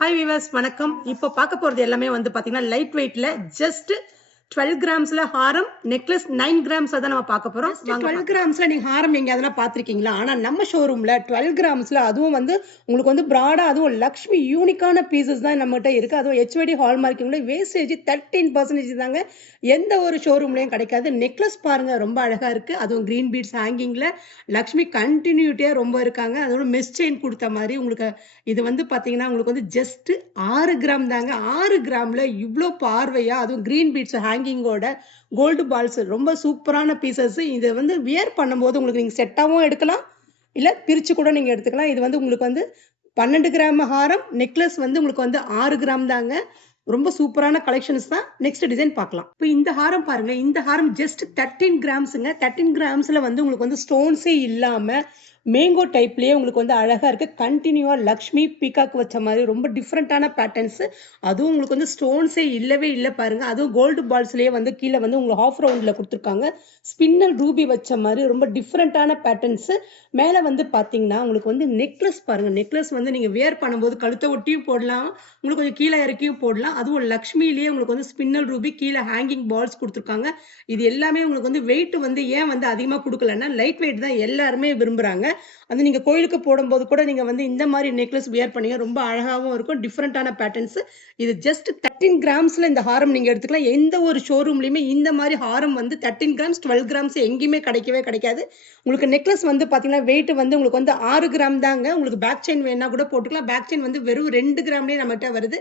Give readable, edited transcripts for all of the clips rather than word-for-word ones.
Hi viewers வணக்கம். இப்போ பார்க்க போகிறது எல்லாமே வந்து பார்த்தீங்கன்னா லைட் வெயிட்ல ஜஸ்ட் 12 கிராம்ஸ்ல ஹாரம் நெக்லஸ் 9 கிராம்ஸ் தான் நம்ம பார்க்க போறோம். 12 கிராம்ஸ்ல நீங்க ஹாரம் எங்க அதெல்லாம் பார்த்திருக்கீங்களா? ஆனா நம்ம ஷோரூம்ல 12 கிராம்ஸ்ல அதுவும் வந்து உங்களுக்கு வந்து பிராடா அதுவும் லக்ஷ்மி யூனிக்கான பீசஸ் தான் நம்மகிட்ட இருக்கு. அதுவும் HYD ஹால்மார்க்கிங்ல வேஸ்டேஜ் 13% தாங்க. எந்த ஒரு ஷோரூம்லயும் கிடைக்காது. நெக்லஸ் பாருங்க ரொம்ப அழகா இருக்கு. அதுவும் கிரீன் பீட்ஸ் ஹேங்கிங்ல லக்ஷ்மி கண்டினியூட்டியா ரொம்ப இருக்காங்க. அதோட மெஸ் செயின் கொடுத்த மாதிரி உங்களுக்கு இது வந்து பார்த்தீங்கன்னா உங்களுக்கு வந்து ஜஸ்ட் 6 கிராம் தாங்க. 6 கிராம்ல இவ்ளோ பார்வையா அதுவும் கிரீன் பீட்ஸ் ஹேங்கிங்கோட கோல்டு பால்ஸ் ரொம்ப சூப்பரான பீசஸ். இது வந்து வியர் பண்ணும்போது உங்களுக்கு நீங்க செட்டாவும் எடுக்கலாம். இல்ல பிரிச்சு கூட நீங்க எடுத்துக்கலாம். இது வந்து உங்களுக்கு வந்து 12 கிராம் ஹாரம் நெக்லஸ் வந்து உங்களுக்கு வந்து 6 கிராம் தாங்க. ரொம்ப சூப்பரான கலெக்ஷன்ஸ் தான். நெக்ஸ்ட் டிசைன் பார்க்கலாம். இப்போ இந்த ஹாரம் பாருங்க. இந்த ஹாரம் ஜஸ்ட் 13 கிராம்ஸ்ங்க. 13 கிராம்ஸ்ல வந்து உங்களுக்கு வந்து ஸ்டோன்ஸே இல்லாம மேங்கோ டைப்லயே உங்களுக்கு வந்து அழகா இருக்கு. கண்டினியூவா லக்ஷ்மி பீகாக் வச்ச மாதிரி ரொம்ப டிஃப்ரெண்டான பேட்டர்ன்ஸ். அதுவும் உங்களுக்கு வந்து ஸ்டோன்ஸே இல்லவே இல்ல பாருங்க. அதுவும் கோல்டு பால்ஸ்லயே வந்து கீழே வந்து உங்களுக்கு ஹாஃப் ரவுண்ட்ல கொடுத்துருக்காங்க. ஸ்பின்னல் ரூபி வச்ச மாதிரி ரொம்ப டிஃப்ரெண்டான பேட்டர்ன்ஸ். மேல வந்து பாத்தீங்கன்னா உங்களுக்கு வந்து நெக்லஸ் பாருங்க. நெக்லஸ் வந்து நீங்க வியர் பண்ணும்போது கழுத்தை ஒட்டியும் போடலாம். உங்களுக்கு கொஞ்சம் கீழே இறக்கியும் போடலாம். அதுவும் லக்ஷ்மிலேயே உங்களுக்கு வந்து ஸ்பின்னல் ரூபி கீழே ஹேங்கிங் பால்ஸ் கொடுத்துருக்காங்க. இது எல்லாமே உங்களுக்கு வந்து வெயிட் வந்து ஏன் வந்து அதிகமா கொடுக்கலன்னா லைட் வெயிட் தான் எல்லாருமே விரும்புறாங்க. அது நீங்க கோயிலுக்கு போடும்போது கூட நீங்க வந்து இந்த மாதிரி நெக்லஸ் வியர் பண்ணீங்க ரொம்ப அழகாவும் இருக்கும். டிஃப்ரெண்டான பேட்டர்ன்ஸ். இது ஜஸ்ட் 13 கிராம்ஸ்ல இந்த ஹாரம் நீங்க எடுத்துக்கலாம். எந்த ஒரு ஷோரூம்லயுமே இந்த மாதிரி ஹாரம் வந்து 13 கிராம்ஸ் 12 கிராம்ஸ் எங்கேயுமே கிடைக்கவே கிடைக்காது. உங்களுக்கு நெக்லஸ் வந்து பாத்தீங்கன்னா வெயிட் வந்து உங்களுக்கு வந்து 6 கிராம் தாங்க. உங்களுக்கு பேக் செயின் வேணா கூட போட்டுக்கலாம். பேக் செயின் வந்து வெறும் 2 கிராம்லயே நம்மகிட்ட வருது.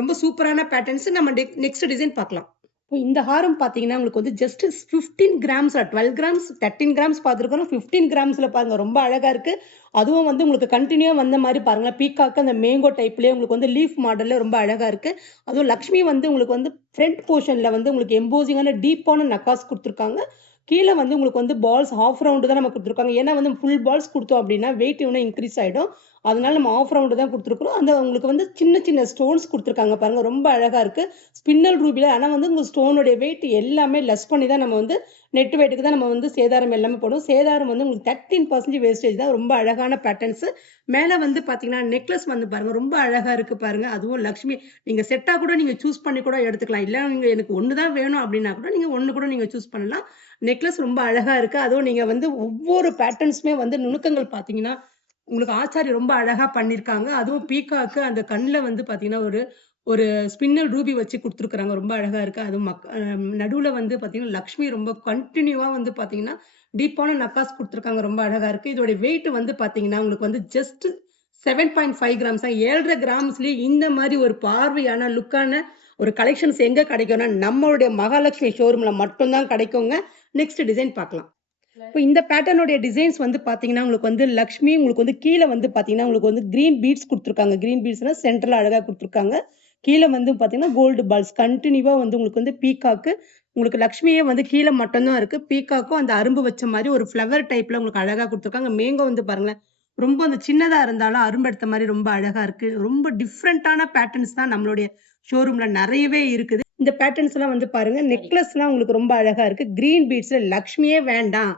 ரொம்ப சூப்பரான பேட்டர்ன்ஸ். நம்ம நெக்ஸ்ட் டிசைன் பார்க்கலாம். இந்த ஹாரம் பார்த்தீங்கன்னா உங்களுக்கு வந்து ஜஸ்ட் 15 கிராம்ஸ் 12 கிராம்ஸ் 13 கிராம்ஸ் பார்த்துருக்கோம். 15 கிராம்ஸ்ல பாருங்க ரொம்ப அழகா இருக்கு. அதுவும் வந்து உங்களுக்கு கண்டினியூ வந்த மாதிரி பாருங்களேன். பீகாக்கு அந்த மேங்கோ டைப்லயே உங்களுக்கு வந்து லீஃப் மாடல்ல ரொம்ப அழகா இருக்கு. அதுவும் லக்ஷ்மி வந்து உங்களுக்கு வந்து ஃப்ரண்ட் போர்ஷன்ல வந்து உங்களுக்கு எம்போசிங்கான டீப்பான நக்காஸ் கொடுத்துருக்காங்க. கீழே வந்து உங்களுக்கு வந்து பால்ஸ் ஹாஃப் ரவுண்டு தான் நம்ம கொடுத்துருக்காங்க. ஏன்னா வந்து ஃபுல் பால்ஸ் கொடுத்தோம் அப்படின்னா வெயிட் இன்னும் இன்க்ரீஸ் ஆயிடும். அதனால நம்ம ஆஃப் ரவுண்டு தான் கொடுத்துருக்கோம். அந்த உங்களுக்கு வந்து சின்ன சின்ன ஸ்டோன்ஸ் கொடுத்துருக்காங்க பாருங்க. ரொம்ப அழகா இருக்கு. ஸ்பின்னல் ரூபில ஆனா வந்து உங்க ஸ்டோனுடைய வெயிட் எல்லாமே லெஸ் பண்ணி தான் நம்ம வந்து நெட் வெயிட்டுக்கு தான் நம்ம வந்து சேதாரம் எல்லாமே போடுவோம். சேதாரம் வந்து உங்களுக்கு 13% வேஸ்டேஜ் தான். ரொம்ப அழகான பேட்டர்ன்ஸ். மேல வந்து பாத்தீங்கன்னா நெக்லஸ் வந்து பாருங்க ரொம்ப அழகா இருக்கு பாருங்க. அதுவும் லக்ஷ்மி நீங்க செட்டா கூட நீங்க சூஸ் பண்ணி கூட எடுத்துக்கலாம். இல்ல நீங்க எனக்கு ஒண்ணு தான் வேணும் அப்படின்னா கூட நீங்க ஒண்ணு கூட நீங்க சூஸ் பண்ணலாம். நெக்லஸ் ரொம்ப அழகா இருக்கு. அதுவும் நீங்க வந்து ஒவ்வொரு பேட்டர்ன்ஸுமே வந்து நுணுக்கங்கள் பாத்தீங்கன்னா உங்களுக்கு ஆச்சாரி ரொம்ப அழகா பண்ணியிருக்காங்க. அதுவும் பீகாக்கு அந்த கண்ல வந்து பாத்தீங்கன்னா ஒரு ஒரு ஸ்பின்னல் ரூபி வச்சு குடுத்துருக்காங்க. ரொம்ப அழகா இருக்கு. அதுவும் நடுவுல வந்து பாத்தீங்கன்னா, லக்ஷ்மி ரொம்ப கன்டினியூவா வந்து பாத்தீங்கன்னா, டீப்பான நக்காஸ் குடுத்துருக்காங்க. ரொம்ப அழகா இருக்கு. இதோட வெயிட் வந்து பாத்தீங்கன்னா, உங்களுக்கு வந்து ஜஸ்ட் 7.5 கிராம்ஸ் தான். 7.5 கிராம்ஸ்லயே இந்த மாரி ஒரு பார்வையான, லுக்கான ஒரு கலெக்ஷன்ஸ் எங்க கிடைக்கும்னா, நம்மளுடைய மகாலட்சுமி ஷோரூம்ல மட்டும் தான் கிடைக்குங்க. நெக்ஸ்ட் டிசைன் பார்க்கலாம். இப்போ இந்த பேட்டர்னுடைய டிசைன்ஸ் வந்து பாத்தீங்கன்னா, உங்களுக்கு வந்து லக்ஷ்மி உங்களுக்கு வந்து கீழ வந்து பாத்தீங்கன்னா, உங்களுக்கு வந்து கிரீன் பீட்ஸ் குடுத்துருக்காங்க. கிரீன் பீட்ஸ்னா சென்டர்ல அழகா குடுத்துருக்காங்க. கீழ வந்து பாத்தீங்கன்னா, கோல்டு பால்ஸ் கன்டினியூவா வந்து உங்களுக்கு வந்து பீகாக்கு உங்களுக்கு லக்ஷ்மியே வந்து கீழ மட்டும் தான் இருக்கு. பீகாக்கும் அந்த அரும்பு வச்ச மாரி ஒரு ஃப்ளவர் டைப்ல உங்களுக்கு அழகா குடுத்துருக்காங்க. மேங்கோ வந்து பாருங்களேன், ரொம்ப அந்த சின்னதா இருந்தாலும் அரும்பு எடுத்த மாரி ரொம்ப அழகா இருக்கு. ரொம்ப டிஃபரண்டான பேட்டர்ன்ஸ் தான் நம்மளுடைய ஷோரூம்ல நெறையவே இருக்குது. இந்த பேட்டர்ன்ஸ்லாம் வந்து பாருங்க, நெக்லஸ்லாம் உங்களுக்கு ரொம்ப அழகா இருக்கு. கிரீன் பீட்ஸ்ல லக்ஷ்மியே வேண்டாம்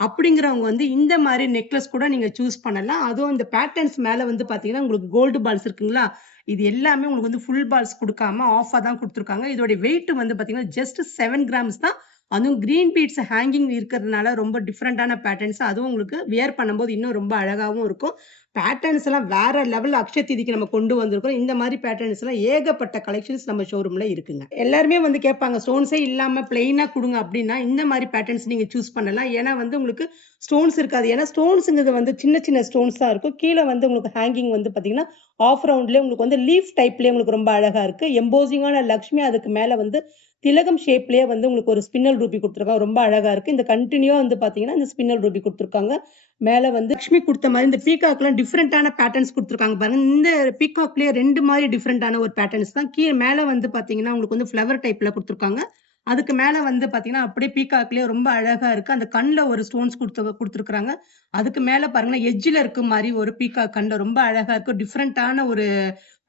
அப்படிங்கிறவங்க வந்து இந்த மாரி நெக்லஸ் கூட நீங்க சூஸ் பண்ணலாம். அதுவும் இந்த பேட்டர்ன்ஸ் மேல வந்து பார்த்தீங்கன்னா, உங்களுக்கு கோல்டு பால்ஸ் இருக்குங்களா? இது எல்லாமே உங்களுக்கு வந்து ஃபுல் பால்ஸ் குடுக்காம ஆஃபா தான் குடுத்துருக்காங்க. இதோட வெயிட் வந்து பார்த்தீங்கன்னா, ஜஸ்ட் 7 கிராம்ஸ் தான். அதுவும் கிரீன் பீட்ஸ் ஹேங்கிங் இருக்கிறதுனால ரொம்ப டிஃபரண்டான பேட்டர்ன்ஸ். அதுவும் உங்களுக்கு வியர் பண்ணும்போது இன்னும் ரொம்ப அழகாவும் இருக்கும். பேட்டர்ன்ஸ் எல்லாம் வேற லெவல் அக்ஷய தீதிக்கு நம்ம கொண்டு வந்திருக்கோம். இந்த மாரி பேட்டர்ன்ஸ் எல்லாம் ஏகப்பட்ட கலெக்ஷன்ஸ் நம்ம ஷோரூம்ல இருக்குங்க. எல்லாருமே வந்து கேட்பாங்க, ஸ்டோன்ஸே இல்லாம பிளெயினா குடுங்க அப்படின்னா, இந்த மாரி பேட்டர்ன்ஸ் நீங்க சூஸ் பண்ணலாம். ஏன்னா வந்து உங்களுக்கு ஸ்டோன்ஸ் இருக்காது. ஏன்னா ஸ்டோன்ஸ்ங்கிறது வந்து சின்ன சின்ன ஸ்டோன்ஸ் தான் இருக்கும். கீழ வந்து உங்களுக்கு ஹேங்கிங் வந்து பார்த்தீங்கன்னா, ஆஃப் ரவுண்ட்லயே உங்களுக்கு வந்து லீஃப் டைப்லயே உங்களுக்கு ரொம்ப அழகா இருக்கு. எம்போசிங்கான லக்ஷ்மி அதுக்கு மேல வந்து திலகம் ஷேப்லயே வந்து உங்களுக்கு ஒரு ஸ்பின்னல் ரூபி குடுத்துருக்காங்க. ரொம்ப அழகா இருக்கு. இந்த கன்டினியூவா வந்து பார்த்தீங்கன்னா, இந்த ஸ்பின்னல் ரூபி குடுத்துருக்காங்க. மேல வந்து லக்ஷ்மி குடுத்த மாரி இந்த பீகாக்லாம் டிஃபரண்டான பேட்டர்ன்ஸ் குடுத்துருக்காங்க பாருங்க. இந்த பீகாக்லயே 2 மாரி டிஃபரண்டான ஒரு பேட்டர்ன்ஸ் தான். மேல வந்து பார்த்தீங்கன்னா, உங்களுக்கு வந்து ஃப்ளவர் டைப்ல குடுத்துருக்காங்க. அதுக்கு மேல வந்து பார்த்தீங்கன்னா, அப்படியே பீகாக்லயே ரொம்ப அழகா இருக்கு. அந்த கண்ல ஒரு ஸ்டோன்ஸ் குடுத்துருக்காங்க. அதுக்கு மேல பாருங்களேன், எட்ஜ்ல இருக்க மாரி ஒரு பீகாக் கண்ல ரொம்ப அழகா இருக்கு. டிஃபரண்டான ஒரு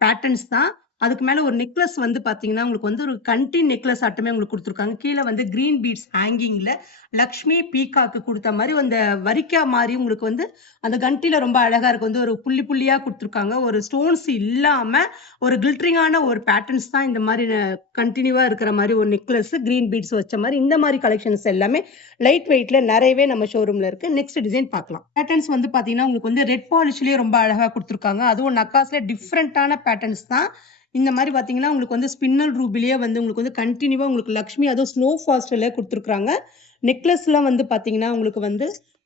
பேட்டர்ன்ஸ் தான். அதுக்கு மேல ஒரு நெக்லஸ் வந்து பாத்தீங்கன்னா உங்களுக்கு வந்து ஒரு கண்டின் நெக்லஸ் ஆட்டமே உங்களுக்கு கொடுத்துருக்காங்க. கீழே வந்து கிரீன் பீட்ஸ் ஹேங்கிங்ல லக்ஷ்மி பீகாக்கு கொடுத்த மாதிரி அந்த வரிக்கா மாதிரி உங்களுக்கு வந்து அந்த கண்டில ரொம்ப அழகா இருக்கு. வந்து ஒரு புள்ளி புள்ளியா கொடுத்துருக்காங்க. ஒரு ஸ்டோன்ஸ் இல்லாம ஒரு கில்ட்ரிங்கான ஒரு பேட்டர்ன்ஸ் தான் இந்த மாதிரி கண்டினியூவா இருக்கிற மாதிரி ஒரு நெக்லஸ் கிரீன் பீட்ஸ் வச்ச மாதிரி இந்த மாதிரி கலெக்ஷன்ஸ் எல்லாமே லைட் வெயிட்ல நிறையவே நம்ம ஷோரூம்ல இருக்கு. நெக்ஸ்ட் டிசைன் பார்க்கலாம். பேட்டர்ன்ஸ் வந்து பாத்தீங்கன்னா உங்களுக்கு வந்து ரெட் பாலிஷ்லயே ரொம்ப அழகா கொடுத்துருக்காங்க. அதுவும் நக்காஸ்ல டிஃப்ரெண்டான பேட்டர்ன்ஸ் தான். இந்த மாதிரி பாத்தீங்கன்னா உங்களுக்கு வந்து ஸ்பின்னல் ரூபிலேயே வந்து உங்களுக்கு வந்து கண்டினியூவா உங்களுக்கு லக்ஷ்மி அதுவும் ஸ்னோ ஃபாஸ்ட்ல கொடுத்துருக்காங்க. நெக்லஸ்லாம் வந்து பாத்தீங்கன்னா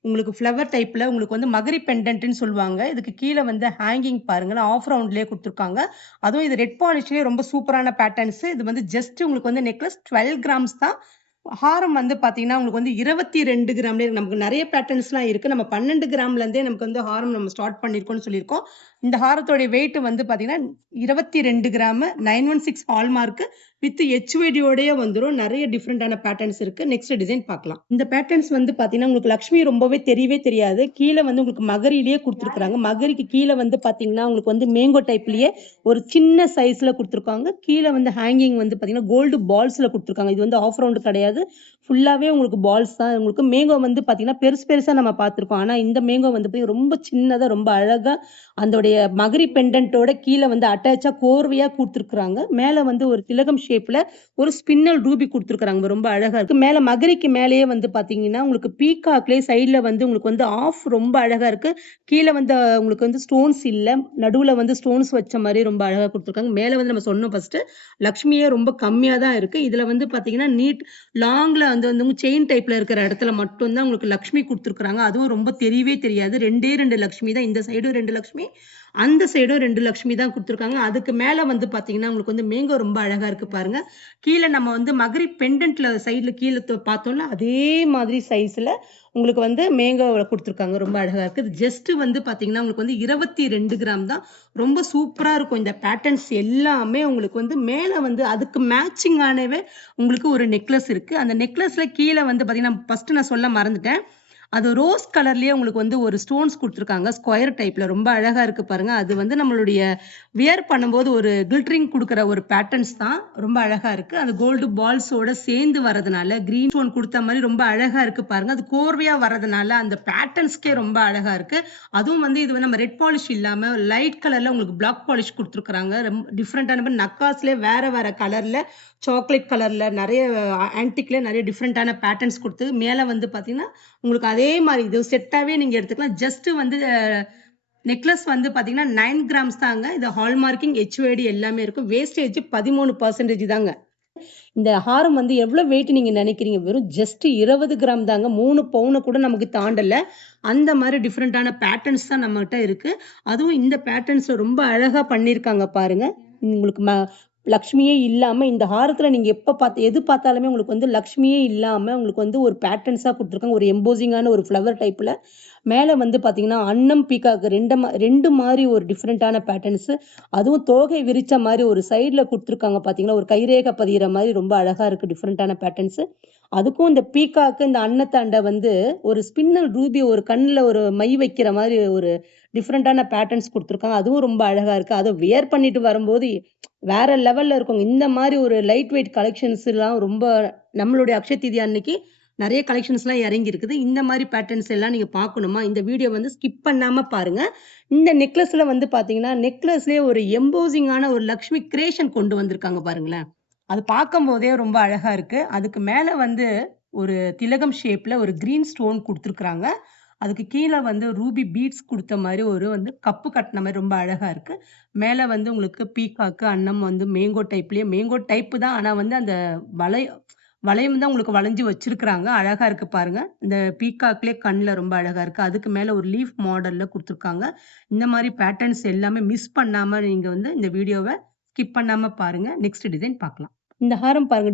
உங்களுக்கு ஃப்ளவர் டைப்ல உங்களுக்கு வந்து மகரி பெண்டன்ட்னு சொல்லுவாங்க. இதுக்கு கீழே வந்து ஹேங்கிங் பாருங்க ஆஃப் ரவுண்ட்லயே கொடுத்துருக்காங்க. அதுவும் இது ரெட் பாலிஷ்லயே ரொம்ப சூப்பரான பேட்டர்ன்ஸ். இது வந்து ஜஸ்ட் உங்களுக்கு வந்து நெக்லஸ் 12 கிராம்ஸ் தான். ஹாரம் வந்து பாத்தீங்கன்னா உங்களுக்கு வந்து 22 கிராம்ல நமக்கு நிறைய பேட்டர்ன்ஸ்லாம் இருக்கு. நம்ம 12 கிராம்ல இருந்தே நமக்கு வந்து ஹாரம் நம்ம ஸ்டார்ட் பண்ணிருக்கோம்னு சொல்லியிருக்கோம். இந்த ஹாரத்தோட வெயிட் வந்து பாத்தீங்கன்னா 22 கிராம் 916 ஹால்மார்க் வித் ஹெச்ஓடியோடய வந்துடும். நிறைய டிஃப்ரெண்டான பேட்டர்ன்ஸ் இருக்கு. நெக்ஸ்ட் டிசைன் பார்க்கலாம். இந்த பேட்டர்ன்ஸ் வந்து பாத்தீங்கன்னா உங்களுக்கு லக்ஷ்மி ரொம்பவே தெரியவே தெரியாது. கீழே வந்து உங்களுக்கு மகரிலேயே கொடுத்துருக்காங்க. மகரிக்கு கீழே வந்து பாத்தீங்கன்னா உங்களுக்கு வந்து மேங்கோ டைப்லயே ஒரு சின்ன சைஸ்ல கொடுத்துருக்காங்க. கீழே வந்து ஹேங்கிங் வந்து பாத்தீங்கன்னா கோல்டு பால்ஸ்ல கொடுத்துருக்காங்க. இது வந்து ஆஃப் ரவுண்ட் கிடையாது. ஃபுல்லாவே உங்களுக்கு பால்ஸ் தான். உங்களுக்கு மேங்கோ வந்து பாத்தீங்கன்னா பெருசு பெருசா நம்ம பார்த்திருக்கோம். ஆனா இந்த மேங்கோ வந்து ரொம்ப சின்னதா ரொம்ப அழகா அதோடைய மகரி பெண்டன்ட்டோட கீழே வந்து அட்டாச்சா கோர்வையா கொடுத்துருக்காங்க. மேல வந்து ஒரு திலகம் ஷேப்ல ஒரு ஸ்பின்னல் ரூபி கொடுத்துருக்காங்க. ரொம்ப அழகா இருக்கு. மேல மகரிக்கு மேலேயே வந்து பாத்தீங்கன்னா உங்களுக்கு பீகாக்லயே சைட்ல வந்து உங்களுக்கு வந்து ஆஃப் ரொம்ப அழகா இருக்கு. கீழே வந்து உங்களுக்கு வந்து ஸ்டோன்ஸ் இல்ல, நடுவுல வந்து ஸ்டோன்ஸ் வச்ச மாதிரி ரொம்ப அழகா கொடுத்துருக்காங்க. மேல வந்து நம்ம சொன்னோம் ஃபர்ஸ்ட் லக்ஷ்மியே ரொம்ப கம்மியா தான் இருக்கு. இதுல வந்து பாத்தீங்கன்னா நீட் லாங்ல வந்து செயின் டைப்ல இருக்கிற இடத்துல மட்டும் தான் உங்களுக்கு லக்ஷ்மி கொடுத்துருக்காங்க. அதுவும் ரொம்ப தெரியவே தெரியாது. 2 லக்ஷ்மி தான். இந்த சைடும் 2 லக்ஷ்மி, அந்த சைடும் 2 லக்ஷ்மி தான் கொடுத்துருக்காங்க. அதுக்கு மேல வந்து பாத்தீங்கன்னா உங்களுக்கு வந்து மேங்கோ ரொம்ப அழகா இருக்கு பாருங்க. கீழே நம்ம வந்து மகரி பெண்டன்ட்ல சைட்ல கீழே பார்த்தோம்ல அதே மாதிரி சைஸ்ல உங்களுக்கு வந்து மேங்கோ கொடுத்துருக்காங்க. ரொம்ப அழகா இருக்கு. ஜஸ்ட் வந்து பாத்தீங்கன்னா உங்களுக்கு வந்து 22 கிராம் தான். ரொம்ப சூப்பரா இருக்கும். இந்த பேட்டர்ன்ஸ் எல்லாமே உங்களுக்கு வந்து மேல வந்து அதுக்கு மேட்சிங் ஆனவே உங்களுக்கு ஒரு நெக்லஸ் இருக்கு. அந்த நெக்லஸ்ல கீழே வந்து பாத்தீங்கன்னா ஃபர்ஸ்ட் நான் சொல்ல மறந்துட்டேன். அது ரோஸ் கலர்லயே உங்களுக்கு வந்து ஒரு ஸ்டோன்ஸ் கொடுத்துருக்காங்க. ஸ்கொயர் டைப்ல ரொம்ப அழகா இருக்கு பாருங்க. அது வந்து நம்மளுடைய வியர் பண்ணும்போது ஒரு கில்ட்ரிங் கொடுக்குற ஒரு பேட்டர்ன்ஸ் தான். ரொம்ப அழகா இருக்கு. அந்த கோல்டு பால்ஸோட சேர்ந்து வரதுனால கிரீன் ஸ்டோன் கொடுத்த மாதிரி ரொம்ப அழகா இருக்கு பாருங்க. அது கோர்வையா வரதுனால அந்த பேட்டர்ன்ஸ்க்கே ரொம்ப அழகா இருக்கு. அதுவும் வந்து இது நம்ம ரெட் பாலிஷ் இல்லாம லைட் கலர்ல உங்களுக்கு பிளாக் பாலிஷ் கொடுத்துருக்காங்க. ரொம்ப டிஃப்ரெண்டான நக்காஸ்ல வேற வேற கலர்ல சாக்லேட் கலர்ல நிறைய ஆன்டிக்ல நிறைய டிஃப்ரெண்டான பேட்டர்ன்ஸ் கொடுத்து மேல வந்து பாத்தீங்கன்னா உங்களுக்கு அதே மாதிரி இது செட்டாவே நீங்க எடுத்துக்கலாம். ஜஸ்ட் வந்து நெக்லஸ் வந்து பாத்தீங்கன்னா 9 கிராம்ஸ் தாங்க. இது ஹால்மார்க்கிங் ஹெச்ஓடி எல்லாமே இருக்கும். வேஸ்டேஜ் 13% தாங்க. இந்த ஹாரம் வந்து எவ்வளவு வெயிட் நீங்க நினைக்கிறீங்க? வெறும் ஜஸ்ட் 20 கிராம் தாங்க. 3 பவுனை கூட நமக்கு தாண்டல. அந்த மாதிரி டிஃப்ரெண்டான பேட்டர்ன்ஸ் தான் நம்ம கிட்ட இருக்கு. அதுவும் இந்த பேட்டர்ன்ஸ் ரொம்ப அழகா பண்ணிருக்காங்க பாருங்க. உங்களுக்கு லக்ஷ்மியே இல்லாம இந்த ஹாரத்துல நீங்க எது பார்த்தாலுமே உங்களுக்கு வந்து லக்ஷ்மியே இல்லாம உங்களுக்கு வந்து ஒரு பேட்டர்ன்ஸா கொடுத்துருக்காங்க. ஒரு எம்போசிங்கான ஒரு ஃப்ளவர் டைப்ல மேல வந்து பாத்தீங்கன்னா அன்னம் பீகாக்கு ரெண்டு மாதிரி ஒரு டிஃப்ரெண்டான பேட்டர்ன்ஸ். அதுவும் தோகை விரிச்ச மாதிரி ஒரு சைட்ல கொடுத்துருக்காங்க பாத்தீங்கன்னா ஒரு கைரேகை பதிகிற மாதிரி ரொம்ப அழகா இருக்கு டிஃப்ரெண்டான பேட்டர்ன்ஸ். அதுக்கும் இந்த பீகாக்கு இந்த அன்னத்தாண்டை வந்து ஒரு ஸ்பின்னல் ரூபி ஒரு கண்ணுல ஒரு மை வைக்கிற மாதிரி ஒரு டிஃப்ரெண்டான பேட்டர்ன்ஸ் கொடுத்துருக்காங்க. அதுவும் ரொம்ப அழகா இருக்கு. அதை வியர் பண்ணிட்டு வரும்போது வேற லெவல்ல இருக்கும். இந்த மாதிரி ஒரு லைட் வெயிட் கலெக்ஷன்ஸ் எல்லாம் ரொம்ப நம்மளுடைய அக்ஷய தீதி அன்னைக்கு நிறைய கலெக்ஷன்ஸ் எல்லாம் இறங்கி இருக்குது. இந்த மாதிரி பேட்டர்ன்ஸ் எல்லாம் நீங்க பார்க்கணுமா இந்த வீடியோ வந்து ஸ்கிப் பண்ணாம பாருங்க. இந்த நெக்லஸ்ல வந்து பாத்தீங்கன்னா நெக்லஸ்லயே ஒரு எம்போசிங்கான ஒரு லக்ஷ்மி கிரியேஷன் கொண்டு வந்திருக்காங்க பாருங்களேன். அது பார்க்கும் போதே ரொம்ப அழகா இருக்கு. அதுக்கு மேல வந்து ஒரு திலகம் ஷேப்ல ஒரு கிரீன் ஸ்டோன் கொடுத்துருக்காங்க. அதுக்கு கீழே வந்து ரூபி பீட்ஸ் கொடுத்த மாதிரி ஒரு வந்து கப்பு கட்டின மாதிரி ரொம்ப அழகா இருக்கு. மேல வந்து உங்களுக்கு பீகாக்கு அன்னம் வந்து மேங்கோ டைப்லயே மேங்கோ டைப் தான். ஆனா வந்து அந்த வளையம் தான் உங்களுக்கு வளைஞ்சு வச்சிருக்கிறாங்க. அழகா இருக்கு பாருங்க. இந்த பீகாக்லயே கண்ணுல ரொம்ப அழகா இருக்கு. அதுக்கு மேல ஒரு லீஃப் மாடல்ல கொடுத்துருக்காங்க. இந்த மாதிரி பேட்டர்ன்ஸ் எல்லாமே மிஸ் பண்ணாம நீங்க வந்து இந்த வீடியோவை ஸ்கிப் பண்ணாம பாருங்க. நெக்ஸ்ட் டிசைன் பார்க்கலாம். இந்த ஹாரம் பாருங்க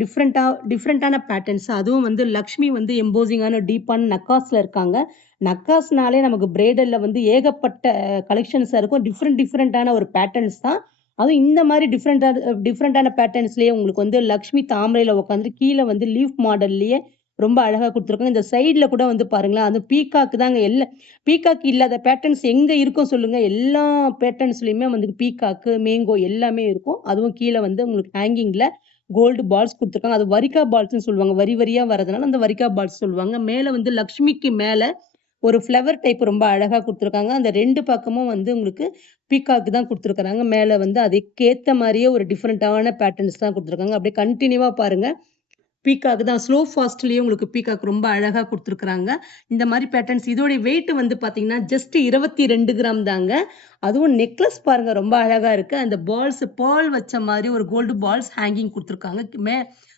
டிஃப்ரெண்டான பேட்டர்ன்ஸ். அதுவும் வந்து லக்ஷ்மி வந்து எம்போசிங்கான டீப்பான நக்காஸ்ல இருக்காங்க. நக்காஸ்னாலே நமக்கு பிரைடல்ல வந்து ஏகப்பட்ட கலெக்ஷன்ஸ் இருக்கும். டிஃப்ரெண்டான ஒரு பேட்டர்ன்ஸ் தான். அதுவும் இந்த மாதிரி டிஃப்ரெண்டான பேட்டர்ன்ஸ்லயே உங்களுக்கு வந்து லக்ஷ்மி தாமரையில உட்காந்து கீழே வந்து லீஃப் மாடல்லயே ரொம்ப அழகா குடுத்துருக்காங்க. இந்த சைடுல கூட வந்து பாருங்களேன், அது பீகாக் தாங்க. பீகாக் இல்லாத பேட்டர்ன்ஸ் எங்க இருக்கும் சொல்லுங்க? எல்லா பேட்டர்ன்ஸ்லயுமே வந்து பீகாக்கு, மேங்கோ எல்லாமே இருக்கும். அதுவும் கீழ வந்து உங்களுக்கு ஹேங்கிங்ல கோல்டு பால்ஸ் குடுத்துருக்காங்க. அது வரிக்கா பால்ஸ்ன்னு சொல்லுவாங்க. வரி வரியா வரதுனால அந்த வரிக்கா பால்ஸ் சொல்லுவாங்க. மேல வந்து லக்ஷ்மிக்கு மேல ஒரு ஃப்ளவர் டைப் ரொம்ப அழகா குடுத்துருக்காங்க. அந்த 2 பக்கமும் வந்து உங்களுக்கு பீகாக் தான் குடுத்துருக்காங்க. மேல வந்து அதுக்கேத்த மாரியே ஒரு டிஃபரண்டான பேட்டர்ன்ஸ் தான் குடுத்துருக்காங்க. அப்படியே கன்டினியூவா பாருங்க. பீகாக் தான் ஸ்லோ ஃபாஸ்ட்லயே உங்களுக்கு பீகாக் ரொம்ப அழகா குடுத்துருக்காங்க. இந்த மாரி பேட்டர்ன்ஸ் இதோட வெயிட் வந்து பார்த்தீங்கன்னா, ஜஸ்ட் 22 கிராம் தாங்க. அதுவும் நெக்லஸ் பாருங்க ரொம்ப அழகா இருக்கு. அந்த பால்ஸ் பேர்ல் வச்ச மாரி ஒரு கோல்டு பால்ஸ் ஹேங்கிங் குடுத்துருக்காங்க.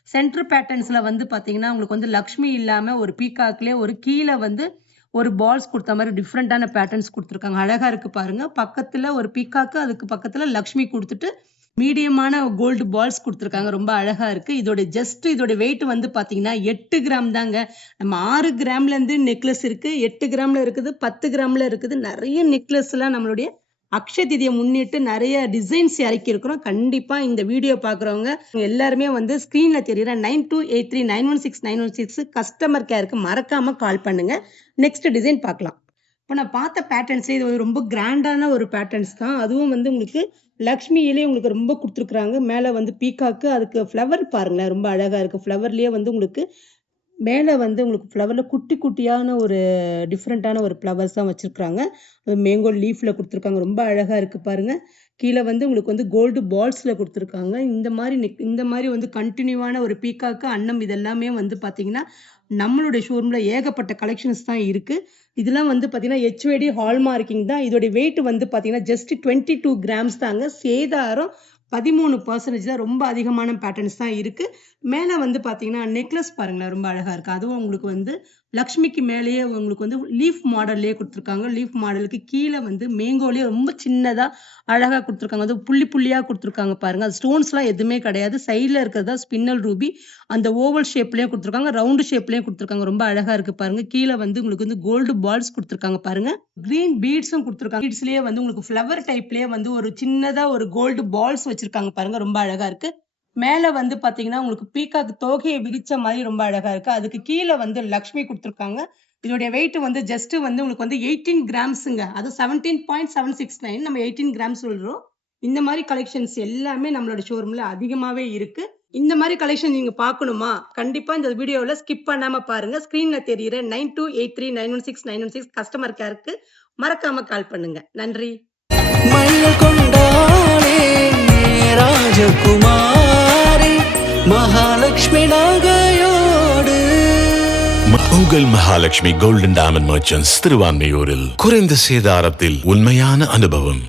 சென்டர் பேட்டர்ன்ஸ்ல வந்து பார்த்தீங்கன்னா, உங்களுக்கு வந்து லக்ஷ்மி இல்லாம ஒரு பீகாக்லயே ஒரு கீழ வந்து ஒரு பால்ஸ் குடுத்த மாரி டிஃபரண்டான பேட்டர்ன்ஸ் குடுத்துருக்காங்க. அழகா இருக்கு பாருங்க. பக்கத்துல ஒரு பீகாக்கு, அதுக்கு பக்கத்துல லக்ஷ்மி குடுத்துட்டு மீடியமான கோல்டு பால்ஸ் குடுத்துருக்காங்க. ரொம்ப அழகா இருக்கு. இதோட வெயிட் வந்து பார்த்தீங்கன்னா, 8 கிராம் தாங்க. நம்ம 6 கிராம்லேருந்து நெக்லஸ் இருக்கு. 8 கிராம்ல இருக்குது, 10 கிராம்ல இருக்குது. நெறைய நெக்லஸ்லாம் நம்மளுடைய அக்ஷய திதிய முன்னிட்டு நெறைய டிசைன்ஸ் இறக்கியிருக்கிறோம். கண்டிப்பா இந்த வீடியோ பார்க்குறவங்க எல்லாருமே வந்து ஸ்க்ரீன்ல தெரியிற 9283916916 கஸ்டமர் கேருக்கு மறக்காம கால் பண்ணுங்க. நெக்ஸ்ட் டிசைன் பார்க்கலாம். இப்ப நான் பார்த்த பேட்டர்ன்ஸ்லயே இது ரொம்ப கிராண்டான ஒரு பேட்டர்ன்ஸ் தான். அதுவும் வந்து உங்களுக்கு லக்ஷ்மியிலே உங்களுக்கு ரொம்ப குடுத்துருக்காங்க. மேல வந்து பீகாக்கு, அதுக்கு ஃப்ளவர் பாருங்களேன். ரொம்ப அழகா இருக்கு. ஃப்ளவர்லயே வந்து உங்களுக்கு மேல வந்து உங்களுக்கு ஃப்ளவர்ல குட்டி குட்டியான ஒரு டிஃபரண்டான ஒரு ஃப்ளவர்ஸ் தான் வச்சிருக்காங்க. அது மேங்கோ லீஃப்ல குடுத்துருக்காங்க. ரொம்ப அழகா இருக்கு பாருங்க. கீழ வந்து உங்களுக்கு வந்து கோல்டு பால்ஸ்ல குடுத்துருக்காங்க. இந்த மாரி வந்து கன்டினியூவான ஒரு பீகாக்கு, அன்னம் இதெல்லாமே வந்து பார்த்தீங்கன்னா, நம்மளுடைய ஷோரூம்ல ஏகப்பட்ட கலெக்ஷன்ஸ் தான் இருக்கு. இதெல்லாம் வந்து பார்த்தீங்கன்னா, HUID ஹால்மார்க்கிங் தான். இதோட வெயிட் வந்து பார்த்தீங்கன்னா, ஜஸ்ட் 22 கிராம்ஸ் தாங்க. சேதாரம் 13% தான். ரொம்ப அதிகமான பேட்டர்ன்ஸ் தான் இருக்கு. மேல வந்து பார்த்தீங்கன்னா, நெக்லஸ் பாருங்களேன் ரொம்ப அழகா இருக்கு. அதுவும் உங்களுக்கு வந்து லக்ஷ்மிக்கு மேலேயே உங்களுக்கு வந்து லீஃப் மாடல்லயே குடுத்துருக்காங்க. லீஃப் மாடலுக்கு கீழ வந்து மேங்கோலயே ரொம்ப சின்னதா அழகா குடுத்துருக்காங்க. அதுவும் புள்ளி புள்ளியா குடுத்துருக்காங்க பாருங்க. அது ஸ்டோன்ஸ்லாம் எதுவுமே கிடையாது. சைடுல இருக்கிறது தான் ஸ்பின்னல் ரூபி. அந்த ஓவல் ஷேப்லயும் குடுத்துருக்காங்க. ரவுண்ட் ஷேப்லயும் குடுத்துருக்காங்க. ரொம்ப அழகா இருக்கு பாருங்க. கீழ வந்து உங்களுக்கு வந்து கோல்டு பால்ஸ் குடுத்துருக்காங்க பாருங்க. கிரீன் பீட்ஸும் குடுத்துருக்காங்க. பீட்ஸ்லயே வந்து உங்களுக்கு ஃப்ளவர் டைப்லயே வந்து ஒரு சின்னதா ஒரு கோல்டு பால்ஸ் வச்சிருக்காங்க பாருங்க. ரொம்ப அழகா இருக்கு. மேல வந்து பார்த்தீங்கன்னா, உங்களுக்கு பீகாக் தோகைய விரிச்ச மாரி ரொம்ப அழகா இருக்கு. அதுக்கு கீழ வந்து லக்ஷ்மி குடுத்துருக்காங்க. இதோடைய வெயிட் வந்து ஜஸ்ட் வந்து உங்களுக்கு வந்து 18 கிராம்ஸ்ங்க. அது 17.769 நம்ம 18 கிராம் சொல்றோம். இந்த மாரி கலெக்ஷன்ஸ் எல்லாமே நம்மளோட ஷோரூம்ல அதிகமாவே இருக்கு. இந்த மாரி கலெக்ஷன் நீங்க பார்க்கணுமா? கண்டிப்பா இந்த வீடியோல ஸ்கிப் பண்ணாம பாருங்க. ஸ்க்ரீன்ல தெரியிற 9283916916 கஸ்டமர் கேருக்கு மறக்காம கால் பண்ணுங்க. நன்றி. மயில் கொண்டாளே ராஜகுமாரி மகாலட்சுமி நகையோடு உங்கள் மகாலட்சுமி கோல்டன் டைமண்ட் மர்ச்சன்ட்ஸ் திருவான்மையூரில் குறைந்த சேதாரத்தில் உண்மையான அனுபவம்.